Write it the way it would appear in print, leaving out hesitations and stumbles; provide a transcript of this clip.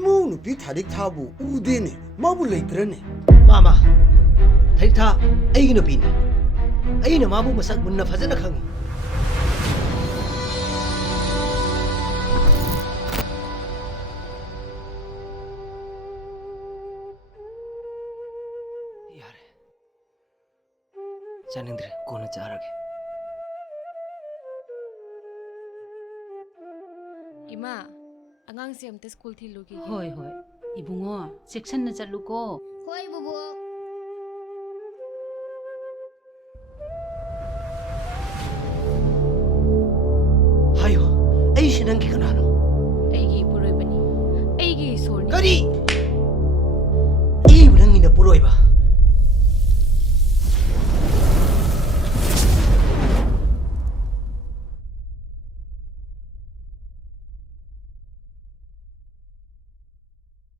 이모는 비타릭 타부 우데네 마불레이드라네 마마 다릭타 아이기는 비네 아이는 마부 마삭 문나 파자나 강이 야래 자능들 고는 잘하게 이마 아강씨 amte school thilugi Hoy, hoy. Ibungo, section na chaluko. Hoy, bubu.